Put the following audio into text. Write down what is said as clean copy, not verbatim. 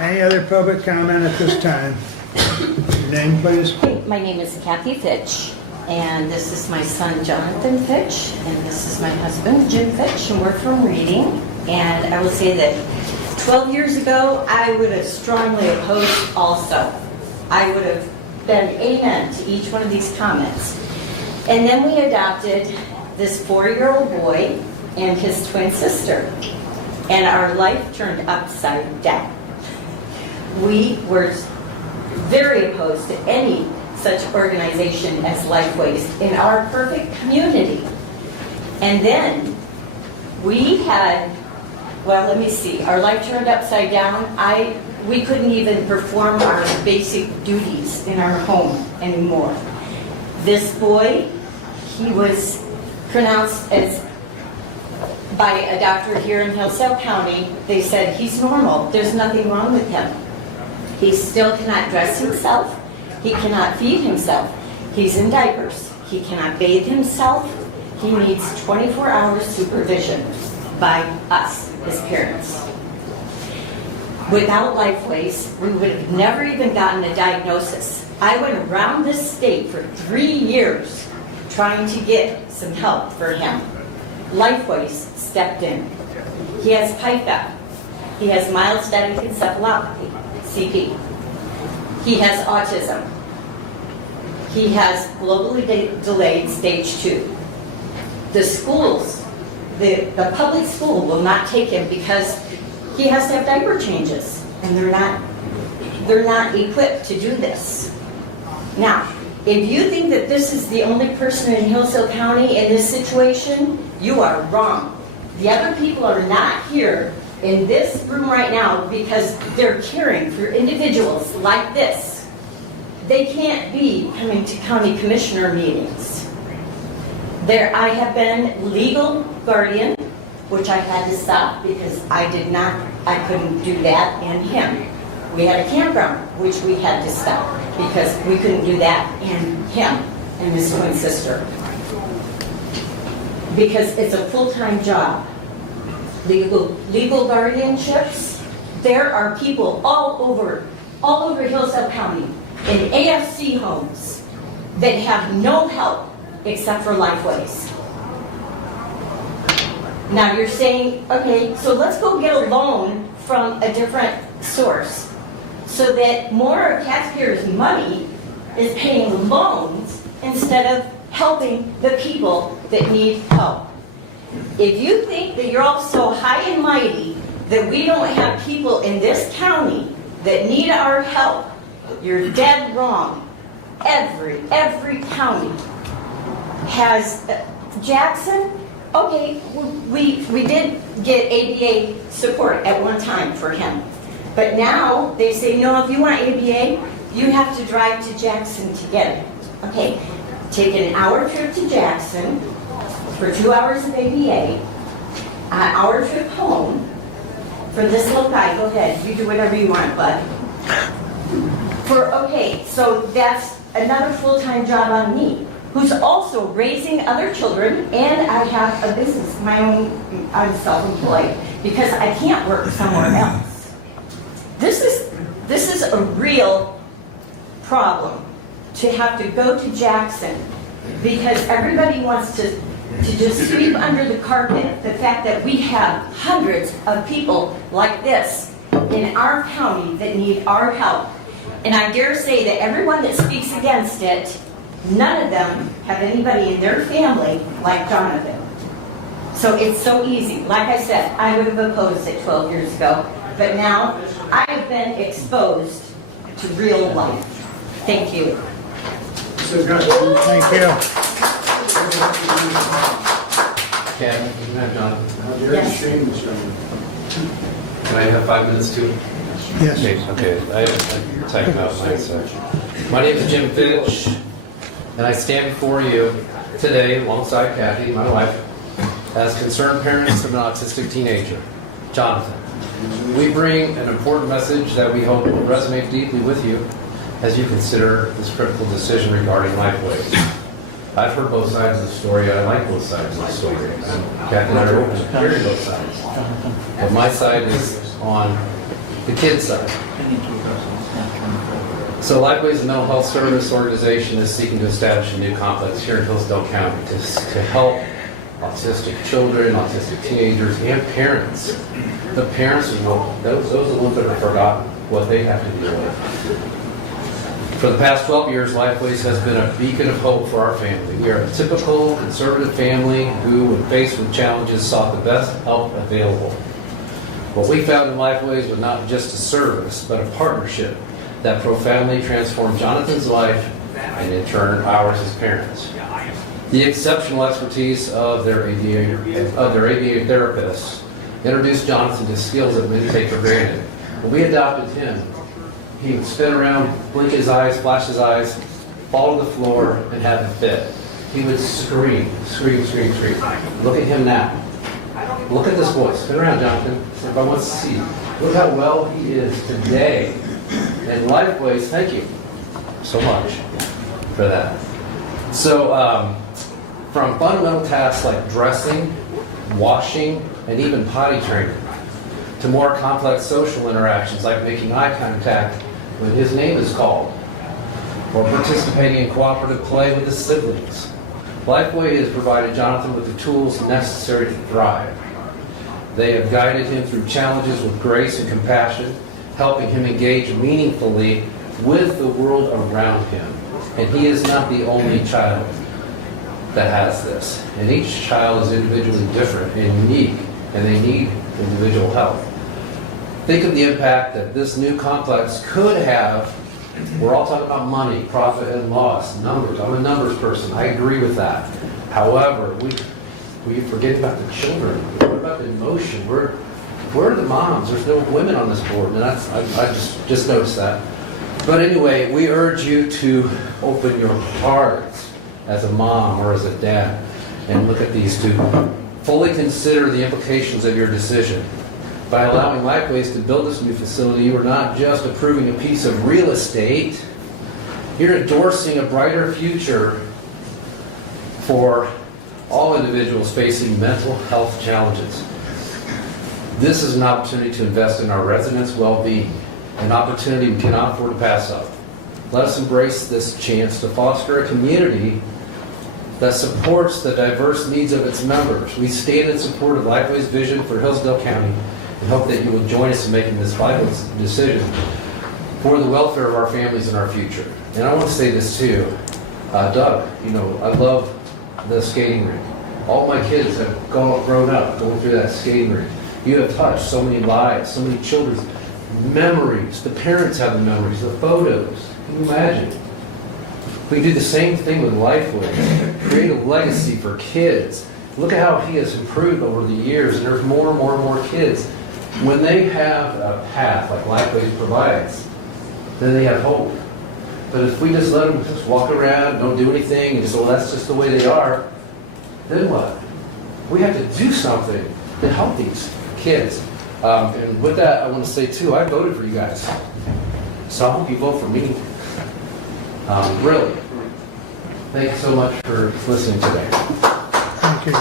Any other public comment at this time? Your name, please? My name is Kathy Fitch, and this is my son Jonathan Fitch, and this is my husband Jim Fitch, and we're from Reading. And I will say that 12 years ago, I would have strongly opposed also. I would have been amen to each one of these comments. And then we adopted this 4-year-old boy and his twin sister, and our life turned upside down. We were very opposed to any such organization as Lifeways in our perfect community. And then we had, well, let me see, our life turned upside down. We couldn't even perform our basic duties in our home anymore. This boy, he was pronounced as, by a doctor here in Hillsdale County, they said he's normal, there's nothing wrong with him. He still cannot dress himself, he cannot feed himself, he's in diapers, he cannot bathe himself, he needs 24-hour supervision by us, his parents. Without Lifeways, we would have never even gotten a diagnosis. I went around this state for 3 years trying to get some help for him. Lifeways stepped in. He has PICA. He has mild static encephalopathy, CP. He has autism. He has globally delayed stage 2. The schools, the public school will not take him because he has to have diaper changes, and they're not equipped to do this. Now, if you think that this is the only person in Hillsdale County in this situation, you are wrong. The other people are not here in this room right now because they're caring for individuals like this. They can't be coming to county commissioner meetings. I have been legal guardian, which I had to stop because I couldn't do that and him. We had a campground, which we had to stop because we couldn't do that and him and his twin sister. Because it's a full-time job. Legal guardianships, there are people all over Hillsdale County in AFC homes that have no help except for Lifeways. Now you're saying, okay, so let's go get a loan from a different source so that more of taxpayers' money is paying loans instead of helping the people that need help. If you think that you're all so high and mighty that we don't have people in this county that need our help, you're dead wrong. Every county has, Jackson, okay, we did get ABA support at one time for him. But now they say, no, if you want ABA, you have to drive to Jackson to get it. Okay, take an hour trip to Jackson for 2 hours of ABA, an hour trip home for this little guy. Go ahead, you do whatever you want, bud. Okay, so that's another full-time job on me, who's also raising other children, and I have a business, my own. I'm self-employed because I can't work somewhere else. This is a real problem to have to go to Jackson because everybody wants to just sweep under the carpet the fact that we have hundreds of people like this in our county that need our help. And I dare say that everyone that speaks against it, none of them have anybody in their family like Jonathan. So it's so easy. Like I said, I would have opposed it 12 years ago, but now I have been exposed to real life. Thank you. Thank you. Ken, you can have Jonathan. Yes. Can I have 5 minutes too? Yes. Okay. I typed out mine, so. My name is Jim Fitch, and I stand before you today alongside Kathy, my wife, as concerned parents of an autistic teenager, Jonathan. We bring an important message that we hope will resonate deeply with you as you consider this critical decision regarding Lifeways. I've heard both sides of the story. I like both sides of the story. Kathy and I are open to hearing both sides. But my side is on the kids side. So Lifeways, a mental health service organization, is seeking to establish a new complex here in Hillsdale County to help autistic children, autistic teenagers, and parents. The parents, those are the ones that are forgotten, what they have to deal with. For the past 12 years, Lifeways has been a beacon of hope for our family. We are a typical conservative family who, when faced with challenges, sought the best help available. What we found in Lifeways was not just a service, but a partnership that profoundly transformed Jonathan's life and in turn ours as parents. The exceptional expertise of their ABA therapists introduced Jonathan to skills that many take for granted. When we adopted him, he would spin around, blink his eyes, flash his eyes, fall to the floor, and have a fit. He would scream, scream, scream, scream. Look at him now. Look at this boy. Spin around, Jonathan. Everybody wants to see. Look how well he is today. And Lifeways, thank you so much for that. So, from fundamental tasks like dressing, washing, and even potty training, to more complex social interactions like making eye contact when his name is called, or participating in cooperative play with his siblings. Lifeway has provided Jonathan with the tools necessary to thrive. They have guided him through challenges with grace and compassion, helping him engage meaningfully with the world around him. And he is not the only child that has this. And each child is individually different and unique, and they need individual help. Think of the impact that this new complex could have. We're all talking about money, profit and loss, numbers. I'm a numbers person. I agree with that. However, we forget about the children. What about the emotion? Where are the moms? There's no women on this board, and I just noticed that. But anyway, we urge you to open your hearts as a mom or as a dad and look at these two. Fully consider the implications of your decision. By allowing Lifeways to build this new facility, you are not just approving a piece of real estate, you're endorsing a brighter future for all individuals facing mental health challenges. This is an opportunity to invest in our residents' well-being, an opportunity we cannot afford to pass up. Let us embrace this chance to foster a community that supports the diverse needs of its members. We stand in support of Lifeway's vision for Hillsdale County and hope that you will join us in making this vital decision for the welfare of our families and our future. And I want to say this too. Doug, I love the skating rink. All my kids have grown up going through that skating rink. You have touched so many lives, so many children's memories. The parents have the memories, the photos. Can you imagine? We do the same thing with Lifeway. Create a legacy for kids. Look at how he has improved over the years, and there's more and more and more kids. When they have a path like Lifeway provides, then they have hope. But if we just let them just walk around, don't do anything, and just, well, that's just the way they are, then what? We have to do something to help these kids. And with that, I want to say too, I voted for you guys. So I hope you vote for me. Really. Thank you so much for listening today. Thank you.